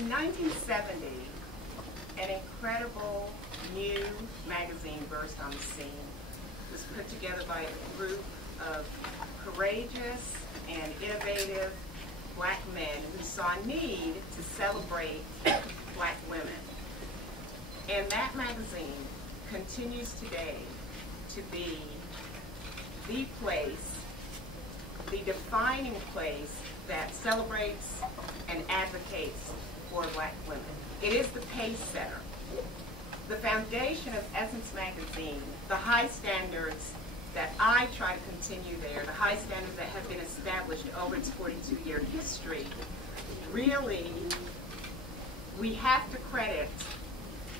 In 1970, an incredible new magazine burst on the scene. It was put together by a group of courageous and innovative black men who saw a need to celebrate black women. And that magazine continues today to be the place, the defining place that celebrates and advocates for black women. It is the pace setter. The foundation of Essence magazine, the high standards that I try to continue there, the high standards that have been established over its 42-year history, really, we have to credit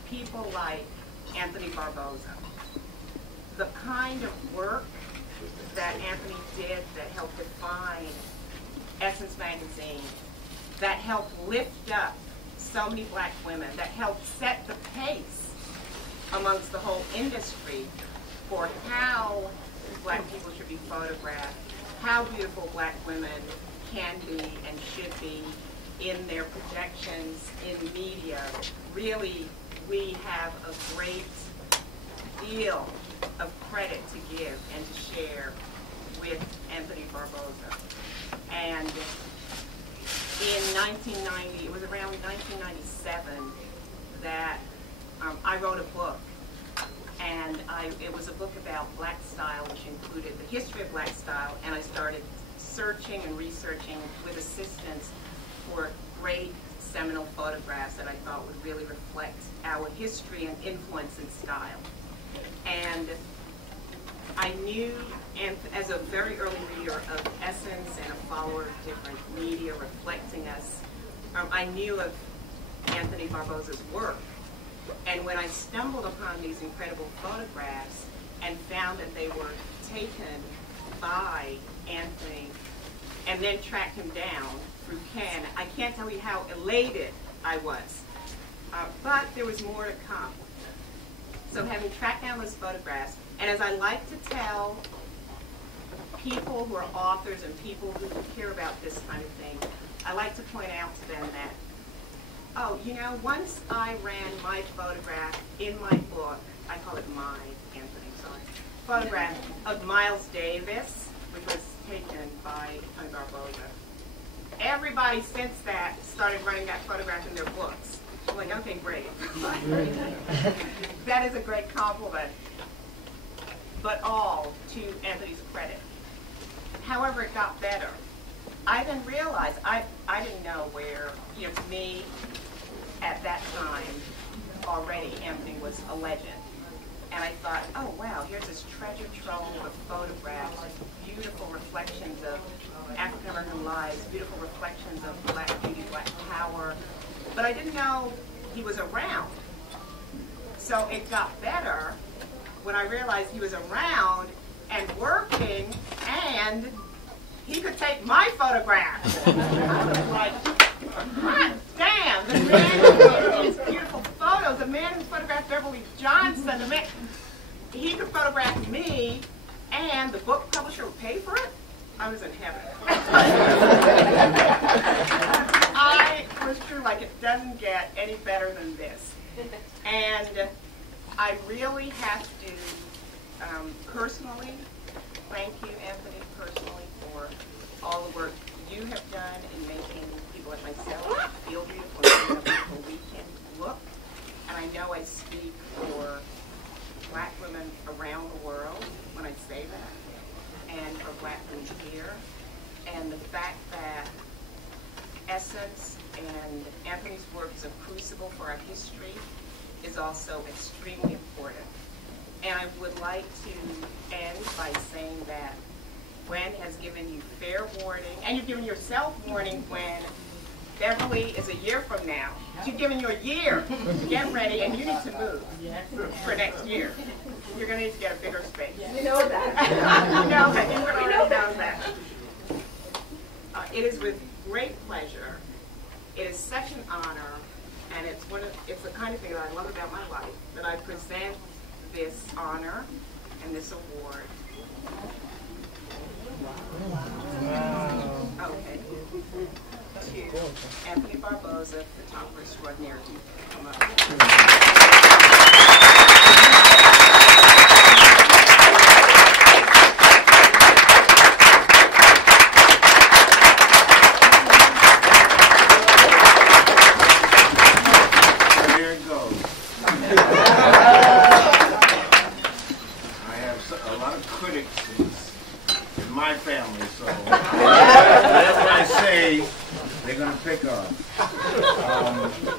people like Anthony Barboza. The kind of work that Anthony did that helped define Essence magazine, that helped lift up so many black women, that helped set the pace amongst the whole industry for how black people should be photographed, how beautiful black women can be and should be in their projections in media. Really, we have a great deal of credit to give and to share with Anthony Barboza. And in 1990, it was around 1997 that I wrote a book. And it was a book about black style, which included the history of black style, and I started searching and researching with assistance for great seminal photographs that I thought would really reflect our history and influence in style. And I knew, and as a very early reader of Essence and a follower of different media reflecting us, I knew of Anthony Barboza's work. And when I stumbled upon these incredible photographs and found that they were taken by Anthony and then tracked him down through Ken, I can't tell you how elated I was. But there was more to come. So having tracked down those photographs, and as I like to tell people who are authors and people who care about this kind of thing, I like to point out to them that, oh, you know, once I ran my photograph in my book, I call it my, Anthony, sorry, photograph of Miles Davis, which was taken by Anthony Barboza. Everybody since that started running that photograph in their books. I'm like, okay, great. That is a great compliment. But all to Anthony's credit. However, it got better. I then realized, I didn't know where, you know, to me, at that time, already, Anthony was a legend. And I thought, oh wow, here's this treasure trove of photographs, beautiful reflections of African American lives, beautiful reflections of black beauty, black power. But I didn't know he was around. So it got better when I realized he was around and working, and he could take my photograph. I was like, hot damn, the man who did these beautiful photos, the man who photographed Beverly Johnson, the man, he could photograph me, and the book publisher would pay for it. I was in heaven. I was true, like it doesn't get any better than this. And I really have to personally thank you, Anthony, personally, for all the work you have done in making people like myself feel beautiful and how beautiful we can look. And I know I speak for black women around the world when I say that, and for black women here. And the fact that Essence and Anthony's work is a crucible for our history is also extremely important. And I would like to end by saying that Gwen has given you fair warning, and you've given yourself warning when Beverly is a year from now. She's given you a year to get ready, and you need to move for next year. You're going to need to get a bigger space. You know that. You know that. You already know that. It is with great pleasure. It is such an honor, and it's the kind of thing that I love about my life, that I present this honor and this award. Wow. Okay. to Anthony Barboza, photographer extraordinaire, to come up.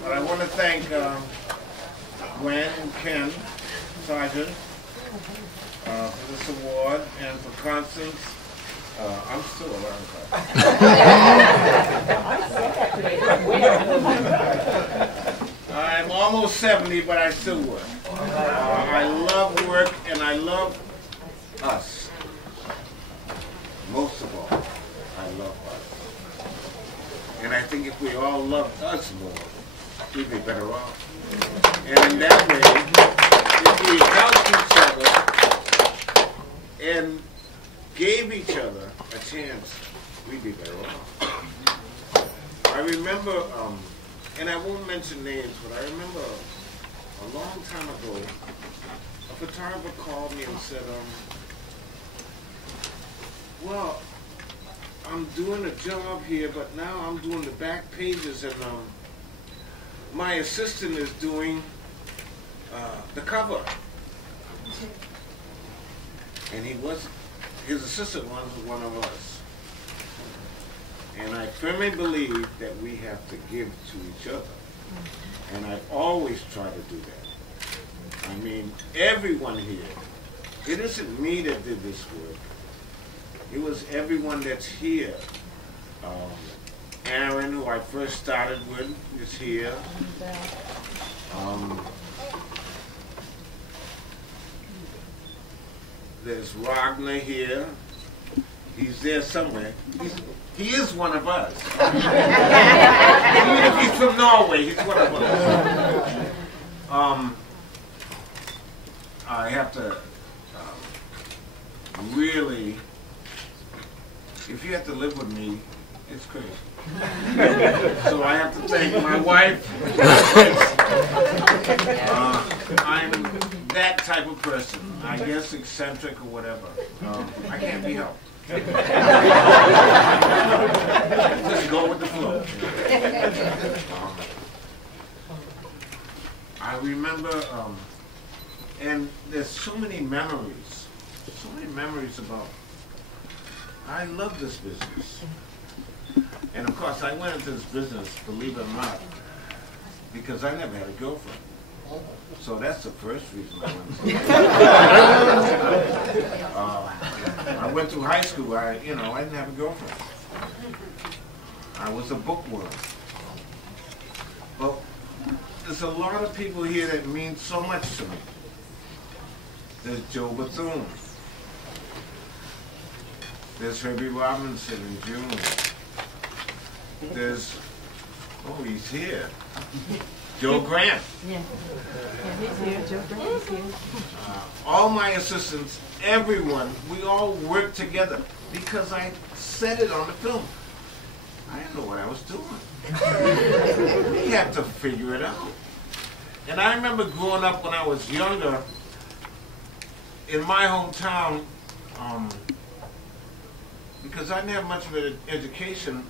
But I want to thank Gwen and Ken Sargent for this award, and for Constance. I'm still around. I'm almost 70, but I still work. I love work, and I love us. Most of all, I love us. And I think if we all loved us more, we'd be better off. And in that way, if we helped each other and gave each other a chance, we'd be better off. I remember, and I won't mention names, but I remember a long time ago, a photographer called me and said, well, I'm doing a job here, but now I'm doing the back pages, and my assistant is doing the cover. And his assistant was one of us. And I firmly believe that we have to give to each other. And I've always tried to do that. I mean, everyone here, it isn't me that did this work. It was everyone that's here. Aaron, who I first started with, is here. There's Wagner here. He's there somewhere. He is one of us. Even if he's from Norway, he's one of us. I have to really, if you have to live with me, it's crazy. So I have to thank my wife. I'm that type of person. I guess eccentric or whatever. I can't be helped. Just go with the flow. I remember, and there's so many memories about, I love this business. And of course, I went into this business, believe it or not, because I never had a girlfriend. So that's the first reason I went into it. I went through high school, I didn't have a girlfriend. I was a bookworm. But there's a lot of people here that mean so much to me. There's Joe Bethune. There's Herbie Robinson in June. There's, oh, he's here. Joe Grant. Yeah, he's here. Joe Grant is here. All my assistants, everyone, we all work together because I said it on the film. I didn't know what I was doing. We had to figure it out. And I remember growing up when I was younger, in my hometown, because I didn't have much of an education,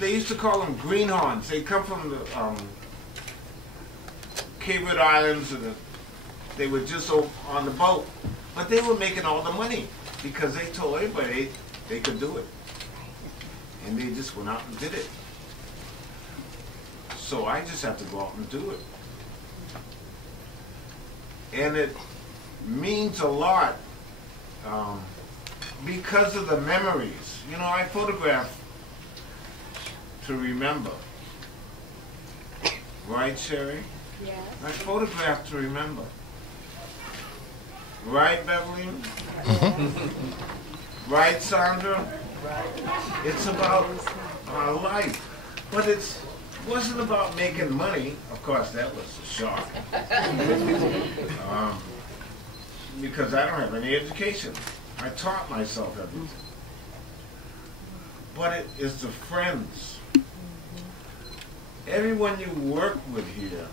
they used to call them greenhorns. They come from the Cape Verde Islands, and they were just on the boat. But they were making all the money because they told everybody they could do it. And they just went out and did it. So I just have to go out and do it. And it means a lot because of the memories. I photograph to remember. Right, Sherry? Yes. I photograph to remember. Right, Beverly? Right, Sandra? It's about our life. But it wasn't about making money. Of course, that was a shock. Because I don't have any education. I taught myself everything. but it is the friends. Everyone you work with here,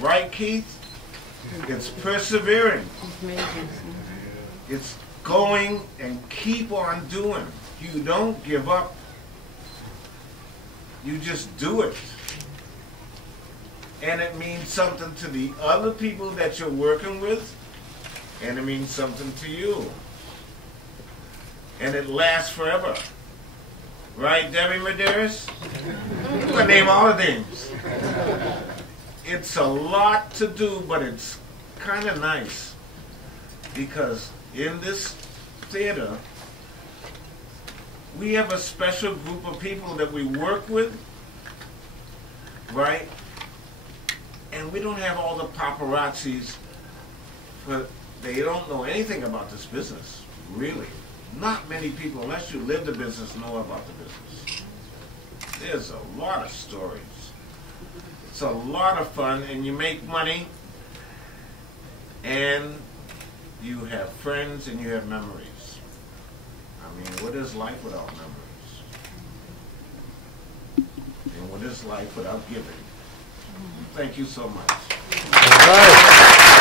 right, Keith? It's persevering. It's going and keep on doing. You don't give up. You just do it. And it means something to the other people that you're working with, and it means something to you. And it lasts forever. Right, Debbie Medeiros? You can name all the names. It's a lot to do, but it's kind of nice. Because in this theater, we have a special group of people that we work with, right? And we don't have all the paparazzis, but they don't know anything about this business, really. Not many people, unless you live the business, know about the business. There's a lot of stories. It's a lot of fun, and you make money, and you have friends, and you have memories. I mean, what is life without memories? And what is life without giving? Thank you so much. All right.